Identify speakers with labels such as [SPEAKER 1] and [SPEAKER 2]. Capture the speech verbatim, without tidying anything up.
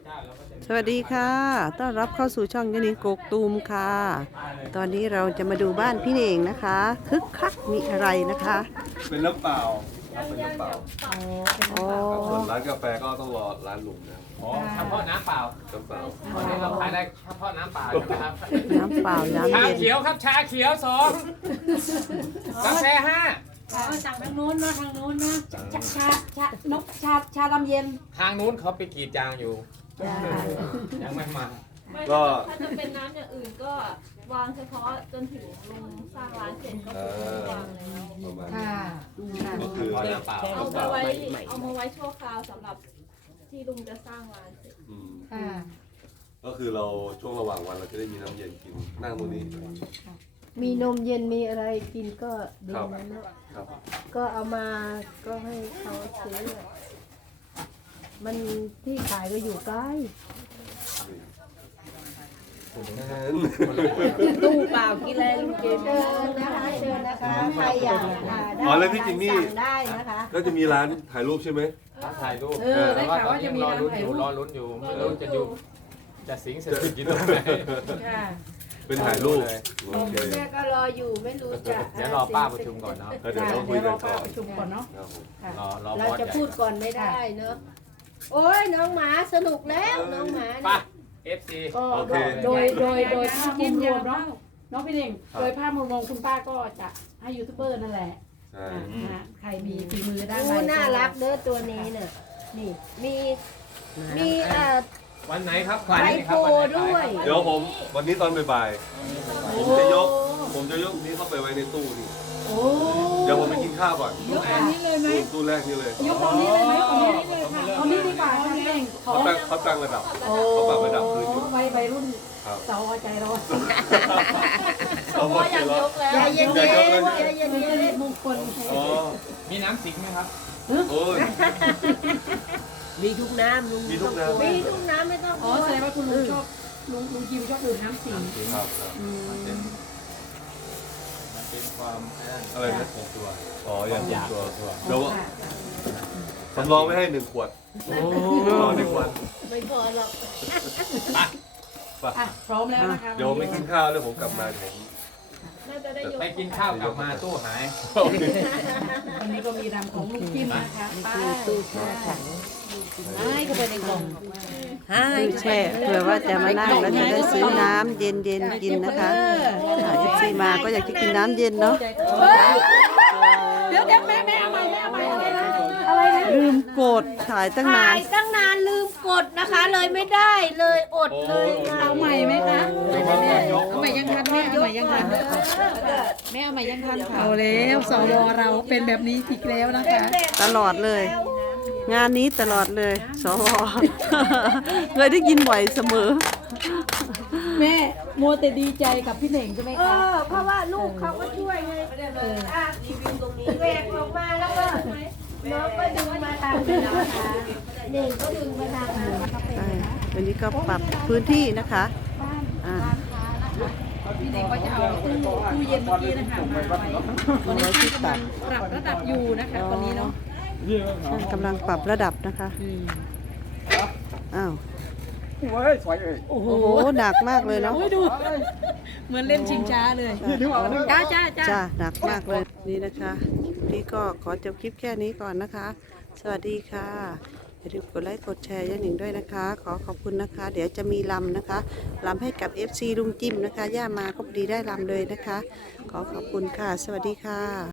[SPEAKER 1] สวัสดีค่ะต้อนรับเข้าสู่ช่องยานิงกกตูมค่ะ ตอนนี้เราจะมาดูบ้านพี่เน่งนะคะคึกคักมีอะไรนะคะ
[SPEAKER 2] เป็นน้ำเปล่าครับเป็นน้ำเปล่า
[SPEAKER 1] อ๋อ
[SPEAKER 2] ส่วนร้านกาแฟก็ต้องรอร้านลุงนะ
[SPEAKER 3] อ๋อเฉพาะน้ำเปล่า
[SPEAKER 2] น้ำเปล่า
[SPEAKER 3] วันนี้เราขายได้เฉพาะน้ำเปล่าใช่ไหมครับ
[SPEAKER 1] น้ำเปล่าน้ำ
[SPEAKER 3] ชา
[SPEAKER 1] เย็น
[SPEAKER 3] เขียวครับชาเขียวสองกาแฟห้า
[SPEAKER 4] อ๋อสั่งทางนู้นเนาะทางนู้นนะชาชาชานกชาชาลำเย็น
[SPEAKER 3] ทางนู้นเขาไปกรีดยางอยู่ ยังไม่มา
[SPEAKER 2] ก็
[SPEAKER 5] ถ้าจะเป็นน้ำอย่างอื่นก็วางเฉพาะจนถึงลุงสร้างร้านเสร็จก็คือวางแล้ว
[SPEAKER 2] ประมาณ
[SPEAKER 4] ค่ะ
[SPEAKER 2] ก็คือ
[SPEAKER 3] น้ำเปล่า
[SPEAKER 5] เอามาไว้เอามาไว้ชั่วคราวสำหรับที่ลุงจะสร้างร้านเสร็จ
[SPEAKER 2] อืม
[SPEAKER 4] ค่ะ
[SPEAKER 2] ก็คือเราช่วงระหว่างวันเราจะได้มีน้ำเย็นกินนั่งตรงนี้
[SPEAKER 6] มีนมเย็นมีอะไรกินก็ดี
[SPEAKER 2] ครับ
[SPEAKER 6] นะเนาะ
[SPEAKER 2] ครับ
[SPEAKER 6] ก็เอามาก็ให้เขาซื้อมันที่ขายก็อยู่ใกล้
[SPEAKER 4] ตู้เปล่ากินอะไรลุงเก
[SPEAKER 6] เชิญนะคะเชิญนะคะใครอยากอ่าได้
[SPEAKER 2] อ๋อแล้วที่จริงนี่
[SPEAKER 6] สั่ได้นะคะ
[SPEAKER 2] ก็จะมีร้านถ่ายรูปใช่ไหม
[SPEAKER 3] ถ่ายรูป
[SPEAKER 4] เออได้ข่าวว่าจะมี
[SPEAKER 3] รอ
[SPEAKER 4] ร้าน
[SPEAKER 3] ลุ้น
[SPEAKER 4] ถ่า
[SPEAKER 3] อย ยู่
[SPEAKER 4] รูป
[SPEAKER 3] รอลุ้นอยู่ไม่รู้จะอยู่จะสิงสถิตอยู่ตรงไหน
[SPEAKER 4] ค่ะ
[SPEAKER 2] เป็นถ่ายรูปโอเค
[SPEAKER 6] แม่ก็รออยู่ไม่รู้จะ
[SPEAKER 3] เดี๋ยวรอป้าประชุมก่อนเนาะ
[SPEAKER 2] แล้วเดี๋ยวเราคุย
[SPEAKER 4] เดี๋ยว
[SPEAKER 2] กั
[SPEAKER 4] รอน
[SPEAKER 2] ก่
[SPEAKER 4] ป้า
[SPEAKER 2] อน
[SPEAKER 4] ประชุมก่อนเนาะ
[SPEAKER 2] ครับผม
[SPEAKER 4] ค่ะ
[SPEAKER 3] รอรอ
[SPEAKER 6] เรา
[SPEAKER 3] บอส
[SPEAKER 6] จะ
[SPEAKER 3] ใหญ่
[SPEAKER 6] พูดก่อนไม่ได้เนอะโอ้ยน้องหมาสนุกแล้วน้องหมา
[SPEAKER 3] ป้า
[SPEAKER 6] เนี่ย
[SPEAKER 3] เอฟซี
[SPEAKER 4] ก็
[SPEAKER 2] โอเค
[SPEAKER 4] โดยโดยโดยภาพรวมเนาะน้องพี่เน่งโดยภาพรวมคุณป้าก็จะให้ยูทูบเบอร์นั่นแหละ
[SPEAKER 2] ใช่
[SPEAKER 4] อ่านะฮะใครมีฝีมือด้าน
[SPEAKER 6] อู้น่ารักเด้อตัวนี้เนี่ยนี่มีมีเอ่อ
[SPEAKER 3] วันไหนครับ
[SPEAKER 6] ไข่โพด้วย
[SPEAKER 2] เดี๋ยวผมวันนี้ตอนบ่ายๆผมจะยก ผมจะยกนี้เข้าไปไว้ในตู้นี่
[SPEAKER 4] โอ้
[SPEAKER 2] เดี๋ยวผมไปกินข้าวก่อน
[SPEAKER 4] ยกตรงนี้เลยไหม
[SPEAKER 2] ตู้ตู้แรกนี่เลย
[SPEAKER 4] ยกตรงนี้เลยไหมตรงนี้เลยค่ะตรงนี้ดีกว่าท่านเองขอ
[SPEAKER 2] เขาตั้งเขาตั้งระดับ
[SPEAKER 4] โอ้
[SPEAKER 2] เขาปรับระดับขึ้นอยู่
[SPEAKER 4] ใบใบรุ่น
[SPEAKER 2] ครับ
[SPEAKER 4] เสาใจร้อน
[SPEAKER 2] เขาบอกเสร็จแล้ว
[SPEAKER 6] ใจเย็นๆใจเย็น
[SPEAKER 4] มันจะเป็นมงคล
[SPEAKER 2] อ๋อ
[SPEAKER 3] มีน้ำสิงไหมครับ
[SPEAKER 2] โอ้ย
[SPEAKER 6] มีทุกน้ำลุง
[SPEAKER 2] มีทุกน้ำ
[SPEAKER 6] มีทุกน้ำไม่ต้อง
[SPEAKER 4] อ๋อแสดงว่าคุณลุงชอบลุงลุงยิมชอบดื่มน้ำสิง
[SPEAKER 2] ครับครับ
[SPEAKER 3] มันเป็นมันเป็นความ
[SPEAKER 2] อะไรนะ
[SPEAKER 3] เป็นตัว
[SPEAKER 2] อ๋ออย่าง
[SPEAKER 3] อยาก
[SPEAKER 2] ตัว
[SPEAKER 3] ตัว
[SPEAKER 2] เดี๋ยวสำรองไว้ให้หนึ่งขวดรอหนึ่งวัน
[SPEAKER 6] ไม่พอหรอก
[SPEAKER 4] อ่ะพร้อมแล้วนะคะ
[SPEAKER 2] เดี๋ยวไม่กินข้าวแล้วผมกลับมาเดี๋ยวผม
[SPEAKER 5] น่าจะได้ยก
[SPEAKER 3] ไปกินข้าวกลับมาตู้หาย
[SPEAKER 4] วันนี้ก็มีรำของลุงจิมนะคะป้า
[SPEAKER 6] ตู้แช่แข็ง
[SPEAKER 4] ให้เข้าไปในกล่อง
[SPEAKER 1] ตู้แช่เผื่อว่าจะมานั่งแล้วจะได้ซื้อน้ำเย็นเย็นๆกินนะคะถ้าเอฟซีมาก็อยากจะกินน้ำเย็นเนาะ
[SPEAKER 4] เดี๋ยวเดี๋ยวแม่แม่เอาใหม่แม่เอาใหม่อะไรนะอะไรนะ
[SPEAKER 1] ลืมกดถ่ายตั้งนา
[SPEAKER 6] ถ่าน ยตั้งนานลืมกดนะคะ เลยไม่ได้เลยอดเลยค่ะ
[SPEAKER 4] เอาใหม่ไหมคะ
[SPEAKER 2] เดี๋ยวผมยก
[SPEAKER 4] เอาใหม่ยังทันแม่เอาใหม่ยังทันแม่เอาใหม่ยังทันเอาแล้วสวเราเป็นแบบนี้อีกแล้วนะคะ
[SPEAKER 1] ตลอดเลย งานนี้ตลอดเลยสว เคยได้ยินบ่อยเสมอ
[SPEAKER 4] แม่มัวแต่ดีใจกับพี่เหน่งใช่ไหม
[SPEAKER 6] เอ
[SPEAKER 4] คะ
[SPEAKER 6] อเพราะว่าลูกเขาก็ช่วยไงเอออ่ะรีวิวตรงนี้แหวกออกมาแล้วก็น้องก็ดึงมาทางนี้นะคะเน่งก็ดึงมาทางนี้
[SPEAKER 1] ใช่วันนี้ก็ปรับพื้นที่นะคะอ่า
[SPEAKER 4] พี่เหน่งก็จะเอาตู้ตู้เย็นเมื่อกี้นะคะมาไว้ตอนนี้ที่กำลังปรับระดับอยู่นะคะตอนนี้เนาะ
[SPEAKER 1] ช่างกำลังปรับระดับนะคะ อ้าว โอ้โห หนักมากเลยเนาะ
[SPEAKER 4] โอ้ยดูเหมือนเล่นชิงช้าเลยจ้าจ้าจ้า
[SPEAKER 1] จ้า หนักมากเลยนี่นะคะนี่ก็ขอจบคลิปแค่นี้ก่อนนะคะ สวัสดีค่ะ อย่าลืมกดไลค์กดแชร์ย่าหนิงด้วยนะคะ ขอขอบคุณนะคะ เดี๋ยวจะมีลำนะคะลำให้กับ เอฟ ซี ลุงจิมนะคะ ย่ามาก็พอดีได้ลำเลยนะคะ ขอขอบคุณค่ะ สวัสดีค่ะ